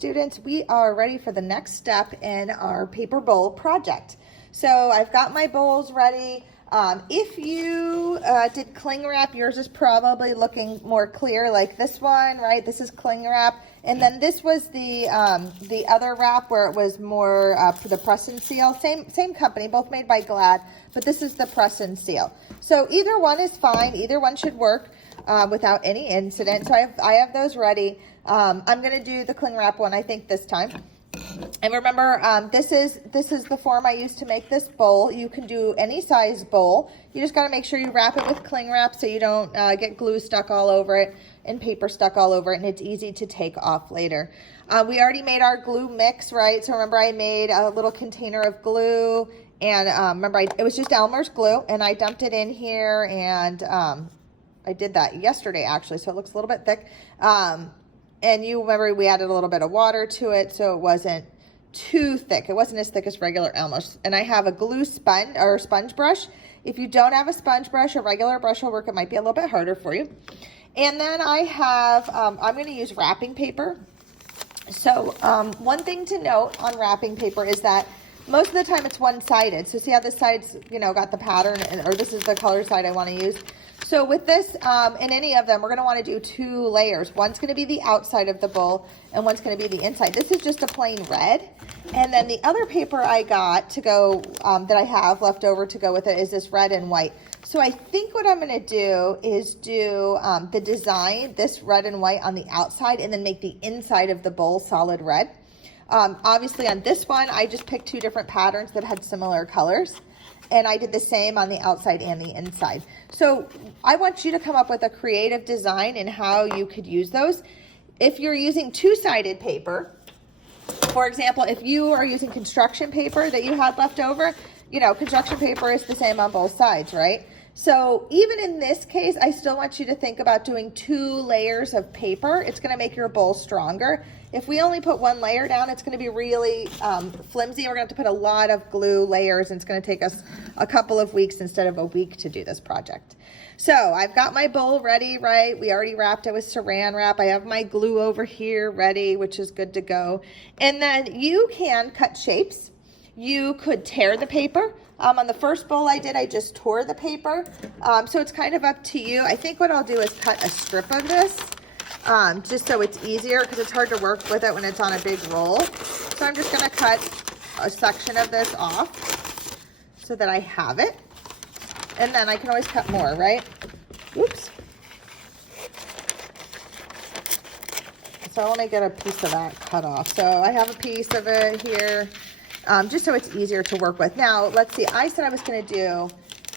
students, we are ready for the next step in our paper bowl project. So I've got my bowls ready. If you did cling wrap, yours is probably looking more clear like this one, right? This is cling wrap. And then this was the other wrap where it was more for the press and seal. Same company, both made by Glad, but this is the press and seal. So either one is fine. Either one should work without any incident. So I have those ready. I'm going to do the cling wrap one, I think, this time. And remember, this is the form I used to make this bowl. You can do any size bowl. You just got to make sure you wrap it with cling wrap so you don't get glue stuck all over it and paper stuck all over it, and it's easy to take off later. We already made our glue mix, right? So remember, I made a little container of glue, and remember, it was just Elmer's glue, and I dumped it in here, and I did that yesterday, actually, so it looks a little bit thick. And you remember we added a little bit of water to it so it wasn't too thick. It wasn't as thick as regular Elmer's. And I have a glue sponge or sponge brush. If you don't have a sponge brush, a regular brush will work. It might be a little bit harder for you. And then I have, I'm going to use wrapping paper. So one thing to note on wrapping paper is that most of the time it's one-sided. So see how this side's, got the pattern, or this is the color side I want to use. So with this, in any of them, we're going to want to do 2 layers. One's going to be the outside of the bowl, and one's going to be the inside. This is just a plain red. And then the other paper I got to go, that I have left over to go with it, is this red and white. So I think what I'm going to do is do the design, this red and white on the outside, and then make the inside of the bowl solid red. Obviously on this one, I just picked 2 different patterns that had similar colors. And I did the same on the outside and the inside. So I want you to come up with a creative design and how you could use those. If you're using 2-sided paper, for example, if you are using construction paper that you had left over, construction paper is the same on both sides, right? So even in this case, I still want you to think about doing 2 layers of paper. It's going to make your bowl stronger. If we only put 1 layer down, it's going to be really flimsy. We're going to have to put a lot of glue layers, and it's going to take us a couple of weeks instead of a week to do this project. So I've got my bowl ready, right? We already wrapped it with saran wrap. I have my glue over here ready, which is good to go. And then you can cut shapes. You could tear the paper. On the first bowl I did, I just tore the paper. So it's kind of up to you. I think what I'll do is cut a strip of this, just so it's easier, because it's hard to work with it when it's on a big roll. So I'm just going to cut a section of this off so that I have it. And then I can always cut more, right? Oops. So I want to get a piece of that cut off. So I have a piece of it here. Just so it's easier to work with. Now, let's see, I said I was going to do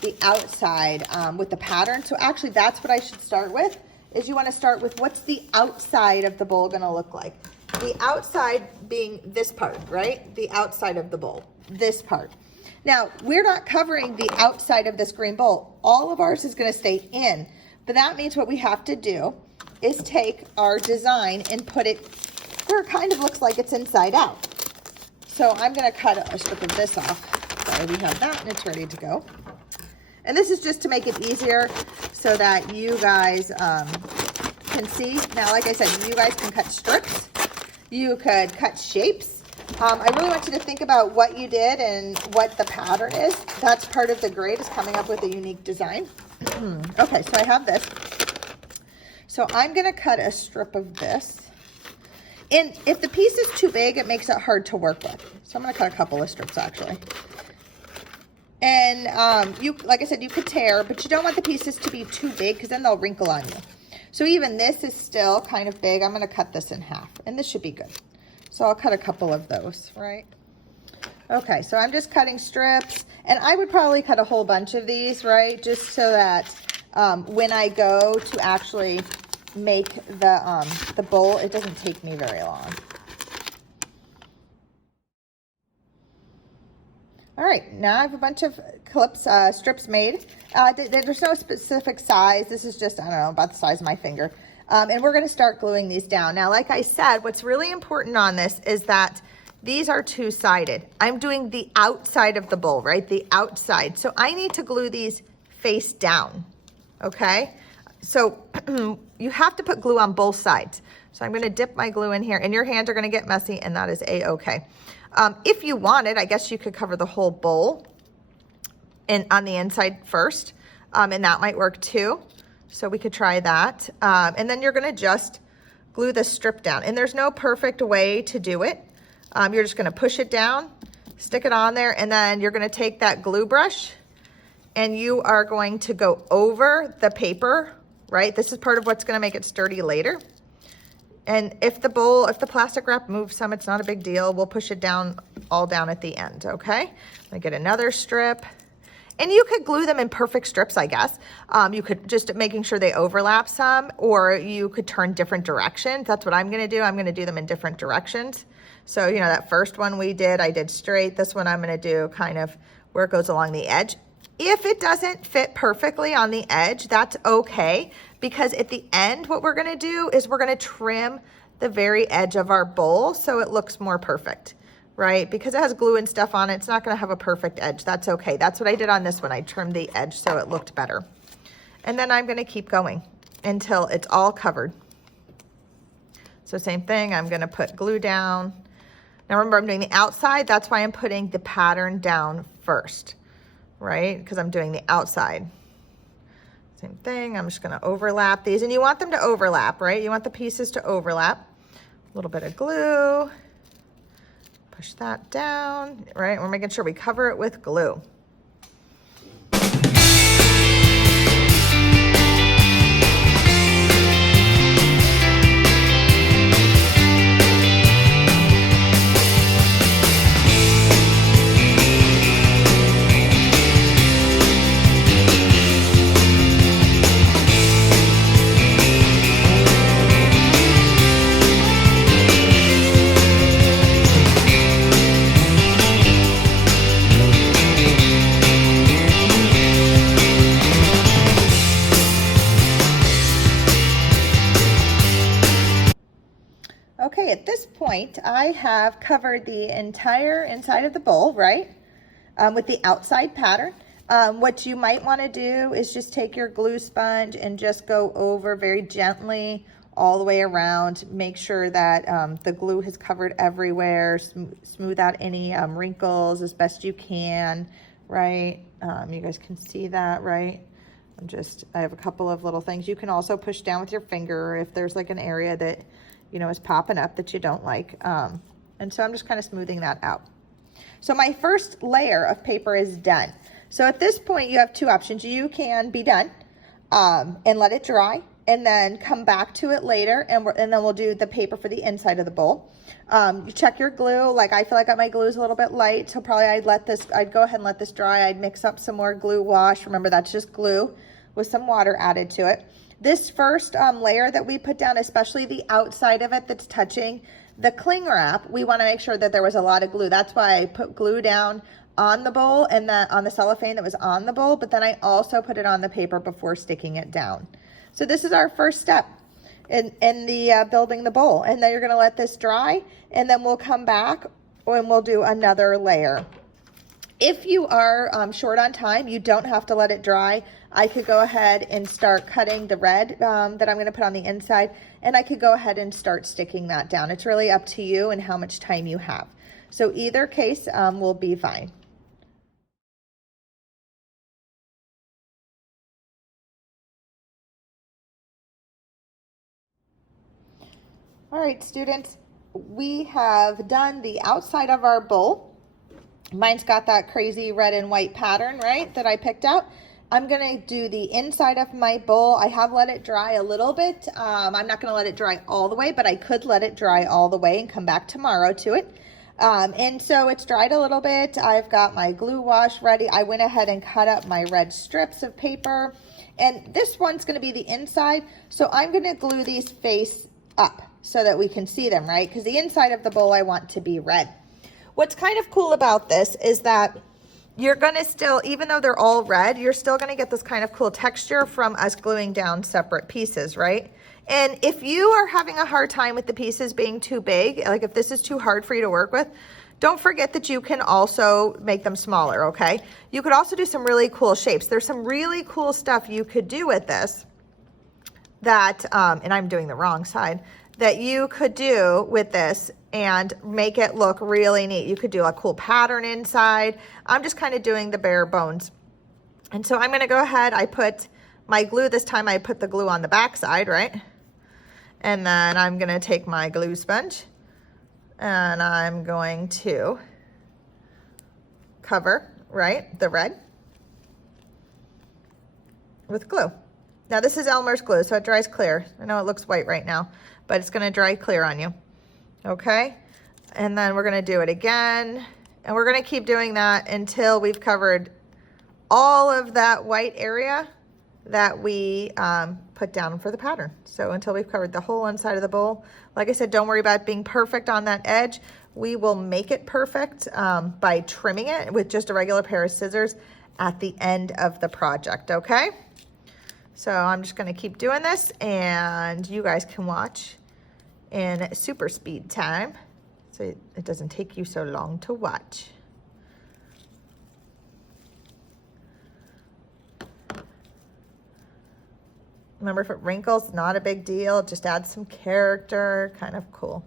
the outside with the pattern. So actually, that's what I should start with, is you want to start with what's the outside of the bowl going to look like. The outside being this part, right? The outside of the bowl, this part. Now, we're not covering the outside of this green bowl. All of ours is going to stay in. But that means what we have to do is take our design and put it where it kind of looks like it's inside out. So I'm going to cut a strip of this off. So we have that, and it's ready to go. And this is just to make it easier so that you guys can see. Now, like I said, you guys can cut strips. You could cut shapes. I really want you to think about what you did and what the pattern is. That's part of the grade, is coming up with a unique design. Okay, so I have this. So I'm going to cut a strip of this. And if the piece is too big, it makes it hard to work with. So I'm going to cut a couple of strips, actually. And like I said, you could tear, but you don't want the pieces to be too big, because then they'll wrinkle on you. So even this is still kind of big. I'm going to cut this in half, and this should be good. So I'll cut a couple of those, right? Okay, so I'm just cutting strips, and I would probably cut a whole bunch of these, right? Just so that when I go to actually make the bowl, it doesn't take me very long. All right, now I have a bunch of strips made. There's no specific size. This is just, I don't know, about the size of my finger. And we're going to start gluing these down. Now, like I said, what's really important on this is that these are 2-sided. I'm doing the outside of the bowl, right? The outside. So I need to glue these face down, okay? So you have to put glue on both sides. So I'm gonna dip my glue in here, and your hands are gonna get messy, and that is a-okay. If you wanted, I guess you could cover the whole bowl on the inside first, and that might work too. So we could try that. And then you're gonna just glue the strip down, and there's no perfect way to do it. You're just gonna push it down, stick it on there, and then you're gonna take that glue brush and you are going to go over the paper, right? This is part of what's gonna make it sturdy later. And if the plastic wrap moves some, it's not a big deal. We'll push it down, all down at the end, okay? I'm gonna get another strip. And you could glue them in perfect strips, I guess. You could just making sure they overlap some, or you could turn different directions. That's what I'm gonna do. I'm gonna do them in different directions. So, you know, that first one we did, I did straight. This one I'm gonna do kind of where it goes along the edge. If it doesn't fit perfectly on the edge, that's okay, because at the end, what we're gonna do is we're gonna trim the very edge of our bowl so it looks more perfect, right? Because it has glue and stuff on it, it's not gonna have a perfect edge. That's okay. That's what I did on this one. I trimmed the edge so it looked better. And then I'm gonna keep going until it's all covered. So same thing, I'm gonna put glue down. Now remember, I'm doing the outside. That's why I'm putting the pattern down first, right? Because I'm doing the outside. Same thing, I'm just gonna overlap these, and you want them to overlap, right? You want the pieces to overlap. A little bit of glue, push that down, right? We're making sure we cover it with glue. Okay, at this point, I have covered the entire inside of the bowl, right? With the outside pattern. What you might want to do is just take your glue sponge and just go over very gently all the way around. Make sure that the glue has covered everywhere. Smooth out any wrinkles as best you can, right? You guys can see that, right? I have a couple of little things. You can also push down with your finger if there's like an area that, you know, is popping up that you don't like. And so I'm just kind of smoothing that out. So my first layer of paper is done. So at this point, you have two options. You can be done and let it dry, and then come back to it later, and then we'll do the paper for the inside of the bowl. You check your glue. Like, I feel like my glue is a little bit light, so probably I'd go ahead and let this dry. I'd mix up some more glue wash. Remember, that's just glue with some water added to it. This first layer that we put down, especially the outside of it that's touching the cling wrap, we want to make sure that there was a lot of glue. That's why I put glue down on the bowl and on the cellophane that was on the bowl, but then I also put it on the paper before sticking it down. So this is our first step in the building the bowl. And then you're going to let this dry, and then we'll come back and we'll do another layer. If you are short on time, you don't have to let it dry. I could go ahead and start cutting the red that I'm going to put on the inside, and I could go ahead and start sticking that down. It's really up to you and how much time you have. So either case will be fine. All right, students, we have done the outside of our bowl. Mine's got that crazy red and white pattern, right, that I picked out. I'm gonna do the inside of my bowl. I have let it dry a little bit. I'm not gonna let it dry all the way, but I could let it dry all the way and come back tomorrow to it. And so it's dried a little bit. I've got my glue wash ready. I went ahead and cut up my red strips of paper. And this one's gonna be the inside. So I'm gonna glue these face up so that we can see them, right? Because the inside of the bowl I want to be red. What's kind of cool about this is that you're gonna still, even though they're all red, you're still gonna get this kind of cool texture from us gluing down separate pieces, right? And if you are having a hard time with the pieces being too big, like if this is too hard for you to work with, don't forget that you can also make them smaller, okay? You could also do some really cool shapes. There's some really cool stuff you could do with this that, and I'm doing the wrong side, that you could do with this and make it look really neat. You could do a cool pattern inside. I'm just kind of doing the bare bones. And so I'm gonna go ahead, I put my glue, this time I put the glue on the back side, right? And then I'm gonna take my glue sponge and I'm going to cover, right, the red with glue. Now this is Elmer's glue, so it dries clear. I know it looks white right now, but it's gonna dry clear on you, okay? And then we're gonna do it again, and we're gonna keep doing that until we've covered all of that white area that we put down for the pattern. So until we've covered the whole inside of the bowl. Like I said, don't worry about being perfect on that edge. We will make it perfect by trimming it with just a regular pair of scissors at the end of the project, okay? So I'm just gonna keep doing this and you guys can watch in super speed time so it doesn't take you so long to watch. Remember, if it wrinkles, not a big deal, just add some character, kind of cool.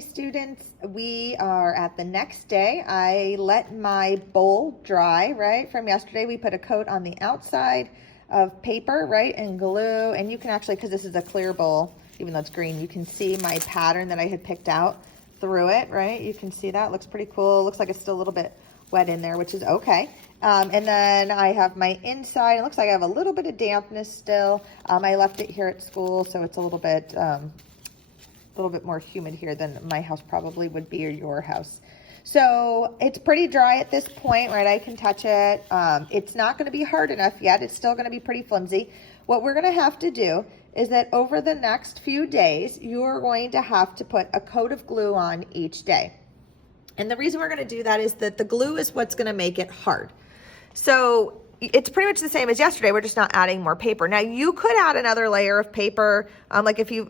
Students, we are at the next day. I let my bowl dry, right? From yesterday, we put a coat on the outside of paper, right? And glue, and you can actually, because this is a clear bowl, even though it's green, you can see my pattern that I had picked out through it, right? You can see that, looks pretty cool. Looks like it's still a little bit wet in there, which is okay. And then I have my inside, it looks like I have a little bit of dampness still. I left it here at school, so it's a little bit more humid here than my house probably would be, or your house. So it's pretty dry at this point, right? I can touch it. It's not going to be hard enough yet. It's still going to be pretty flimsy. What we're going to have to do is that over the next few days, you're going to have to put a coat of glue on each day. And the reason we're going to do that is that the glue is what's going to make it hard. So it's pretty much the same as yesterday. We're just not adding more paper. Now you could add another layer of paper. Like if you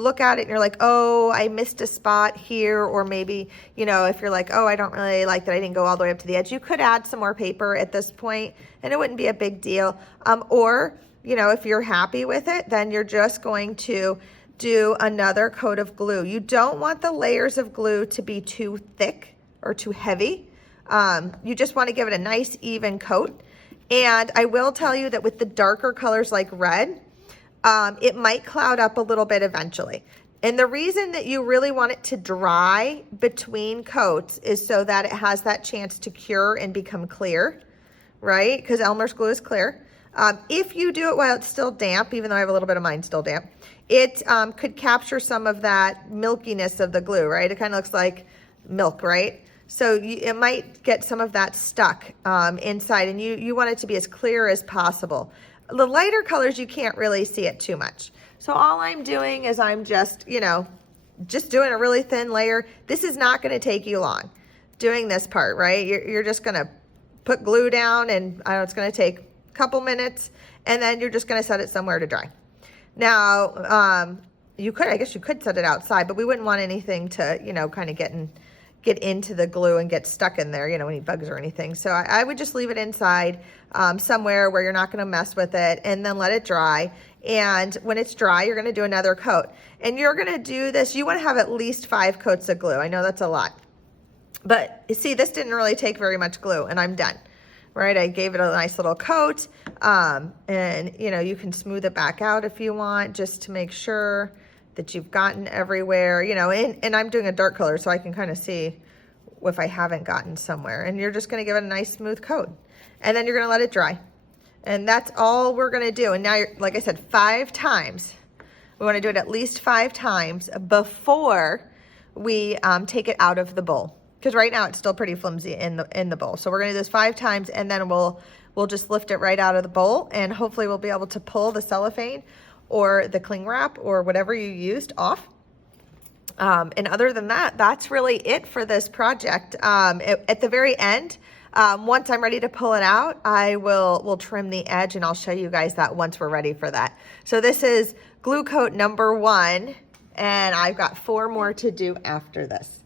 look at it and you're like, oh, I missed a spot here, or maybe, you know, if you're like, oh, I don't really like that I didn't go all the way up to the edge, you could add some more paper at this point and it wouldn't be a big deal. Or, you know, if you're happy with it, then you're just going to do another coat of glue. You don't want the layers of glue to be too thick or too heavy. You just want to give it a nice even coat. And I will tell you that with the darker colors like red, it might cloud up a little bit eventually. And the reason that you really want it to dry between coats is so that it has that chance to cure and become clear, right? Because Elmer's glue is clear. If you do it while it's still damp, even though I have a little bit of mine still damp, it could capture some of that milkiness of the glue, right? It kind of looks like milk, right? So it might get some of that stuck inside, and you want it to be as clear as possible. The lighter colors, you can't really see it too much. So all I'm doing is I'm just, you know, just doing a really thin layer. This is not going to take you long doing this part, right? You're just going to put glue down, and I know it's going to take a couple minutes, and then you're just going to set it somewhere to dry. Now, I guess you could set it outside, but we wouldn't want anything to, you know, kind of get into the glue and get stuck in there, you know, any bugs or anything. So I would just leave it inside somewhere where you're not going to mess with it, and then let it dry. And when it's dry, you're going to do another coat. And you're going to do this, you want to have at least 5 coats of glue. I know that's a lot. But you see, this didn't really take very much glue, and I'm done. Right? I gave it a nice little coat. And, you know, you can smooth it back out if you want, just to make sure that you've gotten everywhere, you know, and I'm doing a dark color so I can kind of see if I haven't gotten somewhere. And you're just going to give it a nice smooth coat, and then you're going to let it dry. And that's all we're going to do. And now, like I said, 5 times. We want to do it at least 5 times before we take it out of the bowl. Because right now it's still pretty flimsy in the bowl. So we're gonna do this 5 times, and then we'll just lift it right out of the bowl, and hopefully we'll be able to pull the cellophane or the cling wrap or whatever you used off. And other than that, that's really it for this project. At the very end, once I'm ready to pull it out, we'll trim the edge, and I'll show you guys that once we're ready for that. So this is glue coat number 1, and I've got 4 more to do after this.